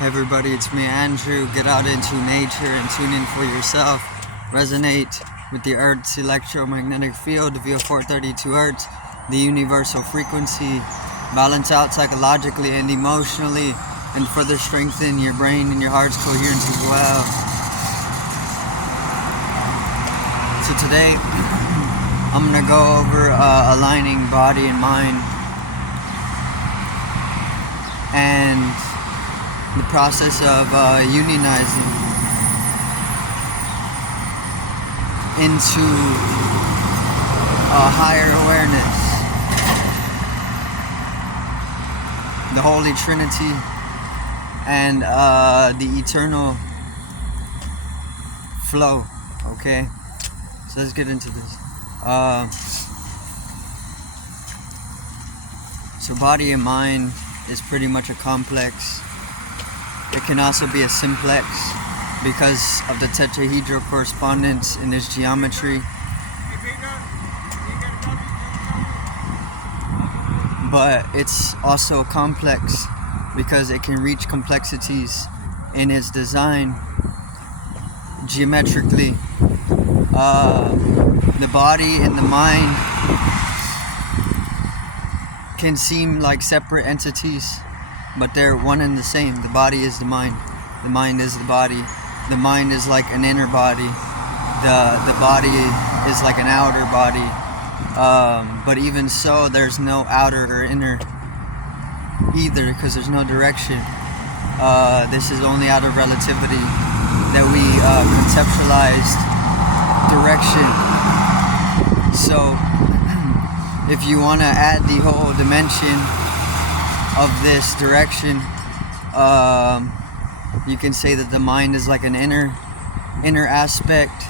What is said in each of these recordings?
Hey everybody, it's me Andrew. Get out into nature and tune in for yourself. Resonate with the Earth's electromagnetic field via 432 Hertz, the universal frequency. Balance out psychologically and emotionally, and further strengthen your brain and your heart's coherence as well. So today, I'm going to go over aligning body and mind and the process of unionizing into a higher awareness, the Holy Trinity, and the eternal flow. Okay, so let's get into this. So body and mind is pretty much a complex. It can also be a simplex because of the tetrahedral correspondence in its geometry. But it's also complex because it can reach complexities in its design geometrically. The body and the mind can seem like separate entities, but they're one and the same. The body is the mind. The mind is the body. The mind is like an inner body. The body is like an outer body. But even so, there's no outer or inner either, because there's no direction. This is only out of relativity that we conceptualized direction. So if you want to add the whole dimension of this direction, you can say that the mind is like an inner aspect,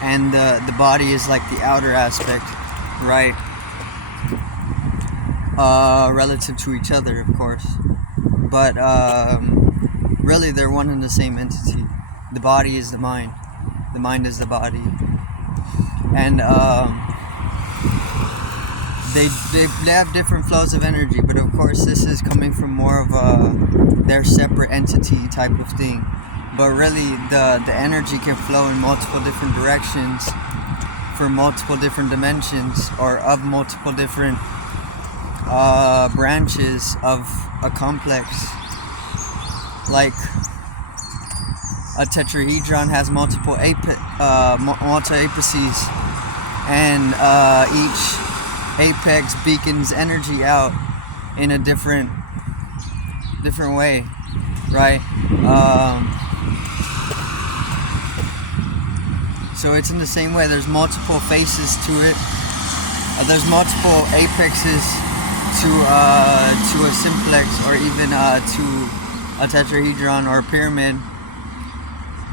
and the body is like the outer aspect, right? Relative to each other, of course, but really they're one and the same entity. The body is the mind is the body, and they have different flows of energy, but of course this is coming from more of their separate entity type of thing. But really the energy can flow in multiple different directions for multiple different dimensions, or of multiple different branches of a complex. Like a tetrahedron has multiple apices, and each apex beacons energy out in a different way, right? So it's in the same way. There's multiple faces to it. There's multiple apexes to a simplex, or even to a tetrahedron or a pyramid,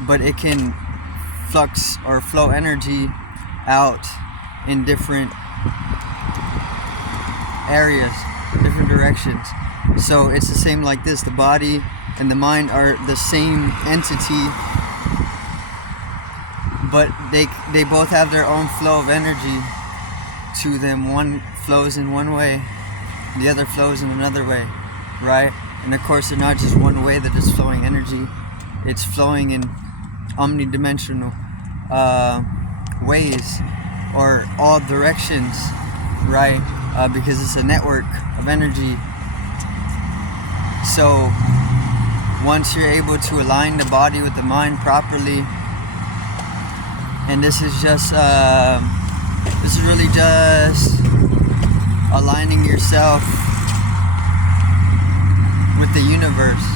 but it can flux or flow energy out in different areas, different directions. So it's the same like this. The body and the mind are the same entity, but they both have their own flow of energy to them. One flows in one way, the other flows in another way, right? And of course they're not just one way that is flowing energy. It's flowing in omnidimensional ways, or all directions, right? Because it's a network of energy. So once you're able to align the body with the mind properly, and this is really just aligning yourself with the universe,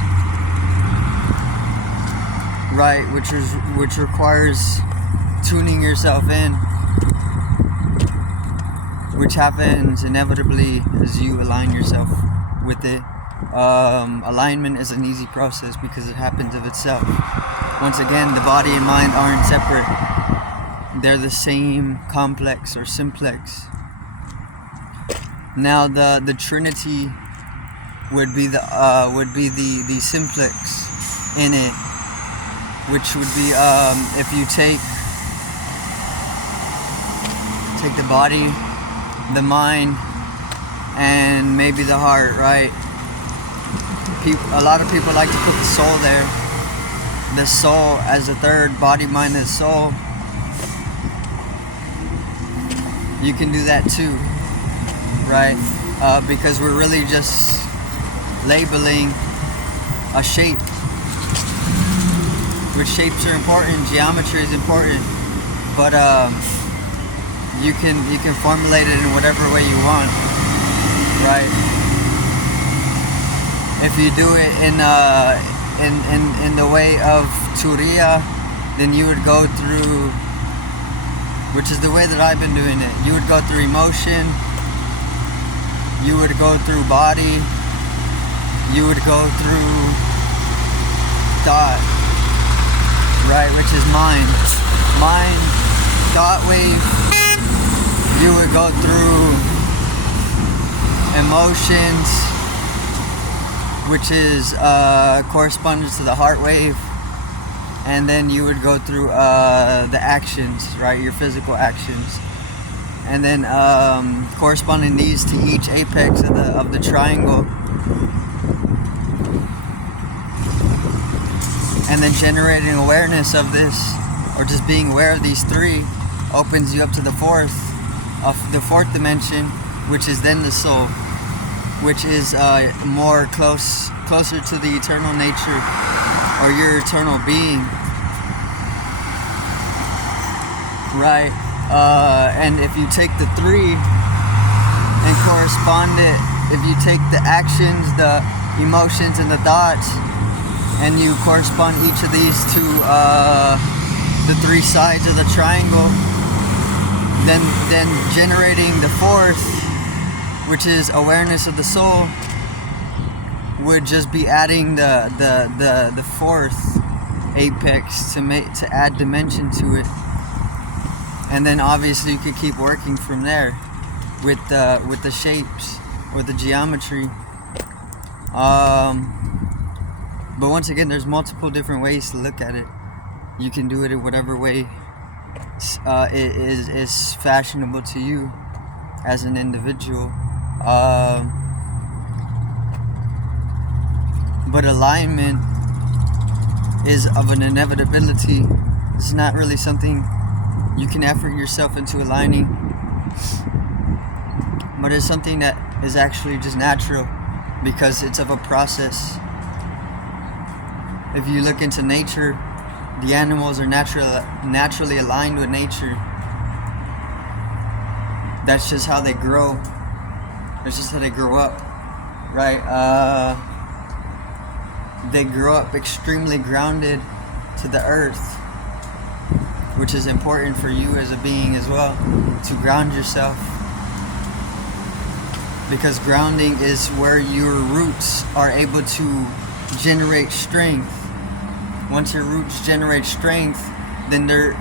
right? Which requires tuning yourself in, which happens inevitably as you align yourself with it. Alignment is an easy process because it happens of itself. Once again, the body and mind aren't separate. They're the same complex or simplex. Now the Trinity would be the simplex in it, which would be if you take the body, the mind, and maybe the heart, right? A lot of people like to put the soul there. The soul as a third, body, mind, and soul. You can do that too, right? Because we're really just labeling a shape, which shapes are important, geometry is important, but you can formulate it in whatever way you want, right? If you do it in the way of Turiya, then you would go through, which is the way that I've been doing it. You would go through emotion, you would go through body, you would go through thought, right, which is mind, thought wave. You would go through emotions, which is corresponds to the heart wave, and then you would go through the actions, right, your physical actions, and then corresponding these to each apex of the triangle, and then generating awareness of this, or just being aware of these three, opens you up to the fourth dimension, which is then the soul, which is closer to the eternal nature, or your eternal being, right? And if you take the three and correspond it, if you take the actions, the emotions, and the thoughts, and you correspond each of these to the three sides of the triangle, then generating the fourth, which is awareness of the soul, would just be adding the fourth apex to add dimension to it, and then obviously you could keep working from there with the shapes or the geometry. But once again, there's multiple different ways to look at it. You can do it in whatever way is fashionable to you as an individual. But alignment is of an inevitability. It's not really something you can effort yourself into aligning, but it's something that is actually just natural because it's of a process. If you look into nature, the animals are naturally aligned with nature. That's just how they grow. That's just how they grow up, right? They grow up extremely grounded to the earth, which is important for you as a being as well, to ground yourself. Because grounding is where your roots are able to generate strength. Once your roots generate strength, then the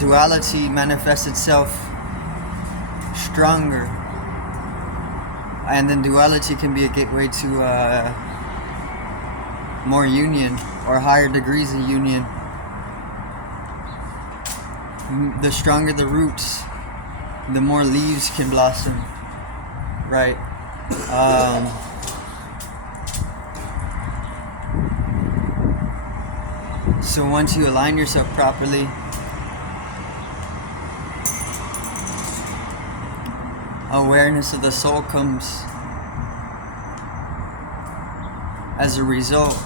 duality manifests itself stronger. And then duality can be a gateway to more union or higher degrees of union. The stronger the roots, the more leaves can blossom, right? So once you align yourself properly, awareness of the soul comes as a result,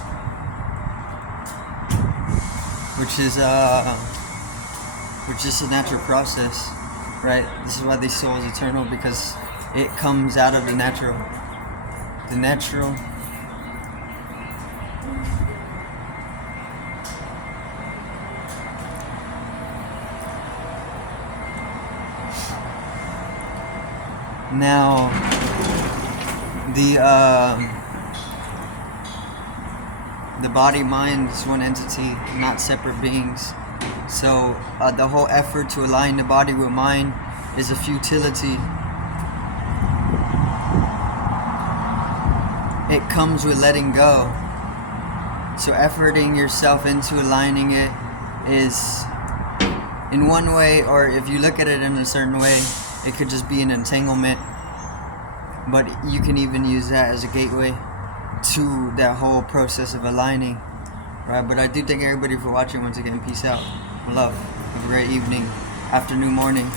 which is a natural process, right? This is why the soul is eternal, because it comes out of the natural. The natural. Now, the body mind is one entity, not separate beings. So the whole effort to align the body with mind is a futility. It comes with letting go. So efforting yourself into aligning it is, in one way, or if you look at it in a certain way, it could just be an entanglement. But you can even use that as a gateway to that whole process of aligning, right? But I do thank everybody for watching once again. Peace out. Love. Have a great evening, afternoon, morning.